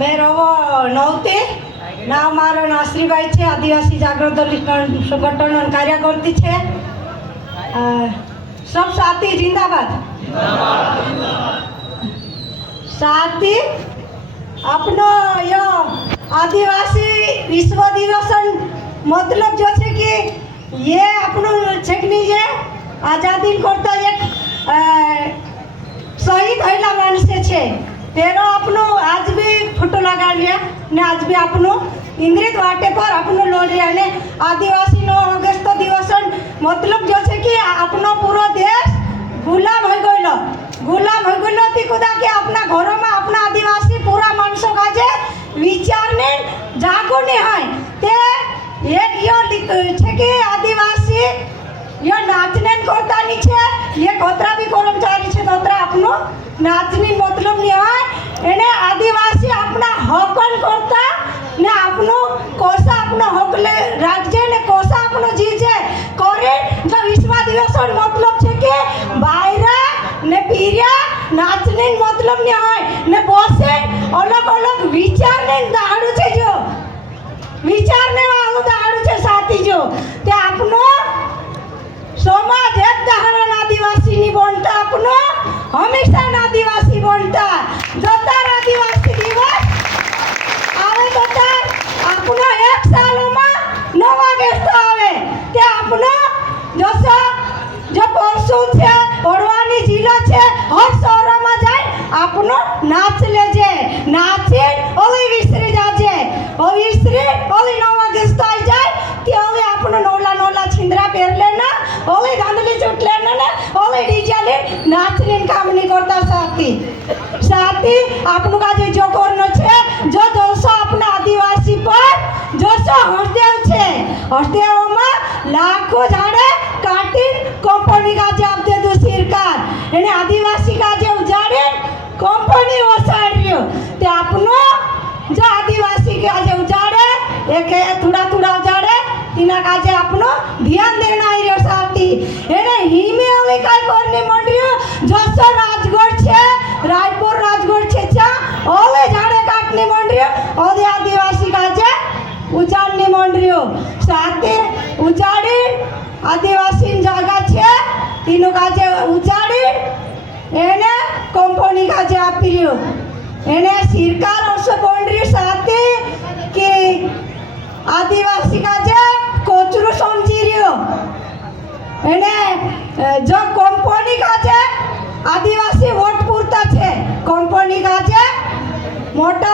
મેં રહો નવતે નામ મારો નાસરીબાઈ છે, આદિવાસી જાગૃત સંગઠન કાર્ય કરતી છે। सब साथी जिंदाबाद। साथी अपनो यो आदिवासी विश्व दिवस मतलब जो है कि ये अपनो छेकनी जे आजादी करता एक शहीद होइला मानस छे तेरो अपनो आज भी फोटो लगा लिया ने आज भी अपनो इंद्रित वाटे पर अपनो लोड लिया ने आदिवासी 9 अगस्त दिवस मतलब जो है कि अपनो पूरा देश गुलाम हो गइलो ती खुदा के अपना घरों में अपना आदिवासी पूरा मानसों का जे विचार ने जागो ने है ते एक यो छे कि आदिवासी यो नाचने करता नहीं छे ये कोतरा भी कर्मचारी छे तोतरा अपनो नाचनी मतलब नहीं है एने आदिवासी अपना हकन करता ने अपनो कोसा अपनो हक ले राखजे ने कोसा अपनो जीजे करे जो विश्व दिवस मतलब छे के बायरा ने पीरिया नाचने मतलब नहीं है ने बसे अलग अलग विचार ने दाड़ू छे जो विचार ने वालो दाड़ू छे साथी जो ते अपनो समाज एक दहारण आदिवासी नी बनता अपनो हमेशा आदिवासी बनता जतार आदिवासी दिवस आवे जतार अपनो एक सालों में नवा गेस्ट आवे ते अपनो जसा जो परसों छे ओरवानी जिला छे हर शहर में जाय अपनो नाच लेजे नाचे ओली विसरी जाजे ओ विसरी ओली नवा गेस्ट आई जाय ते ओली अपनो नोला छिंदरा पेर लेना ओली धांधली चुट लेना ने ओली डीजे ले नाचने काम नहीं करता साथी अपनो का जो करनो छे जो दोसो अपना आदिवासी पर जोसो हस्देव छे हस्देव में लाखों झाड़े काटी कंपनी का जवाब दे दो सरकार एने आदिवासी का जे उजाड़े कंपनी ओसाड़ियो ते अपनो जो आदिवासी का जे उजाड़े एक थोड़ा उजाड़े तिना का जे अपनो ध्यान देना आइयो साथी एने हिमे ओले काय करने मंडियो जोसो राजगढ़ छे रायपुर राजगढ़ छे चा ओले झाड़े काटने मंडियो ओले आदिवासी का जे उजाड़ने मंडियो साथे उजाड़ी आदिवासी जगह छे तीनों का जे उजाड़ी एने कंपनी का जे आपियो एने सरकार औसे बोंड्री साथे कि आदिवासी का जे कोचरो समझी रियो एने जो कंपनी का जे आदिवासी वोट पूरता छे कंपनी का जे मोटा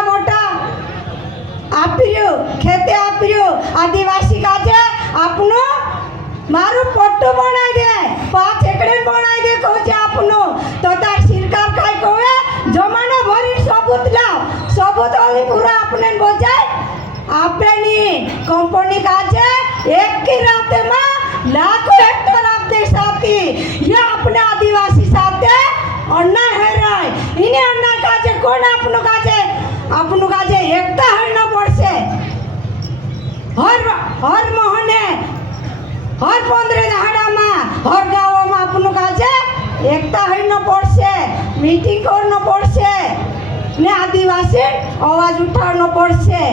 आपियो खेते आपियो आदिवासी का जे अपनो मारू पट्टो बनाई दे 5 एकड़ बनाई दे कोचे अपनो तो तार सरकार काय कोवे जमाना भरी सबूत लाओ सबूत ओली पूरा अपने बजाय आपनी कंपनी का जे एक की रात में लाखों हेक्टर आप दे साथी ये अपने आदिवासी साथे अन्ना है राय इन्हें अन्ना का जे कौन अपनो का जे एकता है ना पड़से हर मोहने हर 15 दहाड़ा में हर गाँव में अपनो का जे एकता है ना पड़से मीटिंग करना पड़से ने आदिवासी आवाज उठाना पड़से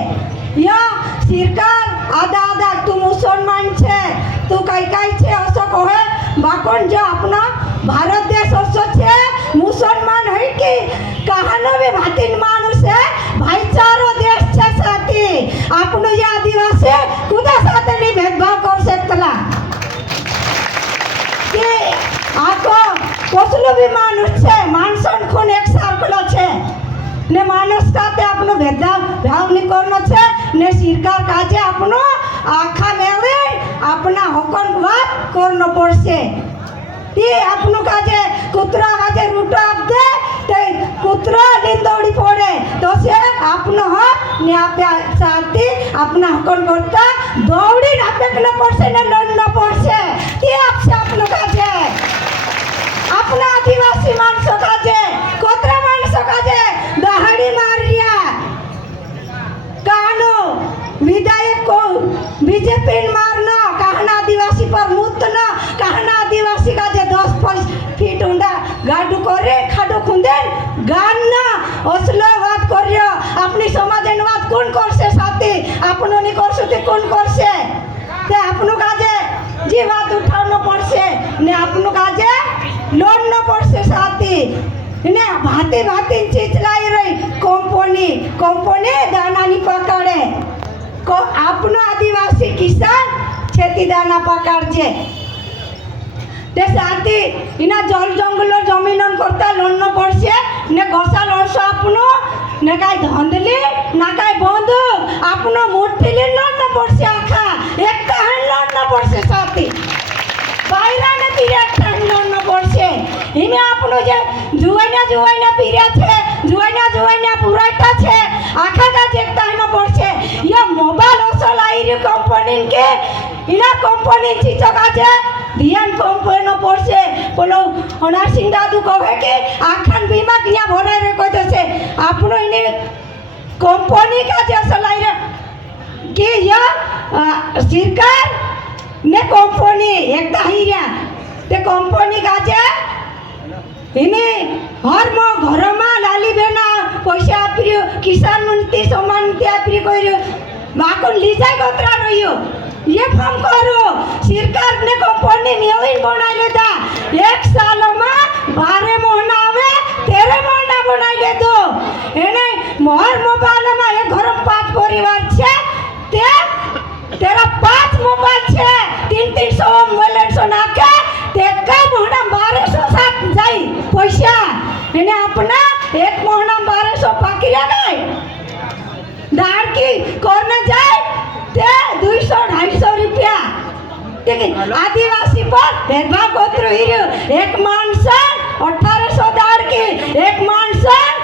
या सरकार आधा तू मुसलमान छे तू काई छे असो कहे बाकोन जो अपना भारत देश असो छे मुसलमान है कि कहानो भी भातीन मानुष है भाईचारो देश छे साथी अपनो ये आदिवासी खुदा साथे नहीं भेदभाव कर सकतला कि आको कसलो भी मानुष छे मानसन खून एक सारखलो छे ने मानस साथे अपनो भेदभाव नहीं करनो छे ने सरकार काजे अपनो आखा मेले अपना हकन बात करनो पड़से ती अपनो काजे कुतरा काजे रूटा आप दे ते कुतरा निंदोड़ी पड़े तो से अपनो हक ने आपे साथी अपना हकन करता दौड़ी ना पेकना पड़से ने लड़ना पड़से ती आपसे अपनो काजे अपना आदिवासी मानसो काजे कुतरा मानसो काजे दहाड़ी मारिया कानो विधायक को बीजेपी मारना कहना आदिवासी पर मुतना कहना आदिवासी का जे 10 फीट उंडा गाडू करे खाडो खुंदे गानना असलो बात करियो अपनी હતી ને ભાતી ભાતી ચીચલાઈ રહી કંપની દાનાની પકડે આપનો આદિવાસી કિસાન ખેતી દાના પકડજે તે સાથી એના જળ જંગલો જમીન કરતા લોન પડશે ને ઘસા લોણસો આપનો ને કાંઈ ધંધલી ના કાંઈ બંધ આપનો મુઠ્ઠીલી લોન પડશે આખા એક કાહન લોન પડશે સાથી બાયરાને પીરે એક કાહન લોન પડશે એને આપણું જે જુવાના પીર્યા છે જુવાના પુરાટા છે આખા કા જેકતા એનો પડશે યા મોબાઈલ ઓસો લાઈ રહ્યું કંપની કે એના કંપની ચીચો કાજે ધિયાન કંપનીનો પડશે બોલો હનાસિંહ દાદુ કહે કે આખાન બીમા ક્યાં ભરાઈ રે કોઈ છે આપણો એને કંપની કાજે ઓસો લાઈ રે કે યા સરકાર ને કંપની એકતા હીર્યા તે કંપની કાજે એને ઘરમાં લાલી બેના પૈસા આપી કિસાન નીતિ સમાન નીતિ આપી કર્યું બાકો લીજાય ગોતરા રહ્યો ये फॉर्म करो सरकार ने कंपनी मिलिन बनाई लेता एक साल में 12 महीना आवे 13 महीना बनाई ले दो एने मोर मोबाइल में एक घर में 5 परिवार छे ते तेरा 5 मोबाइल छे 300 बैलेंस नाके ते का महीना 1200 साथ जाई पैसा एने अपना एक महीना 1200 पाकिया गई दाड़ की करने जाए ते 200-250 रुपया ठीक है आदिवासी पर भेदभाव गोत्र हीरो एक मानसन 1800 दाड़ की एक मानसन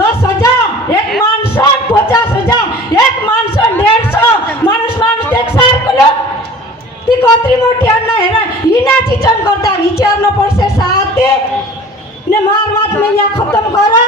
10,000 एक मानसन 50,000 एक मानसन 150 माणूस टेक्सार कलो ती कोत्री मोठी अन्न हेरा इना चिचन करता विचार न पड़से साथे ने मार बात में यहाँ खत्म करो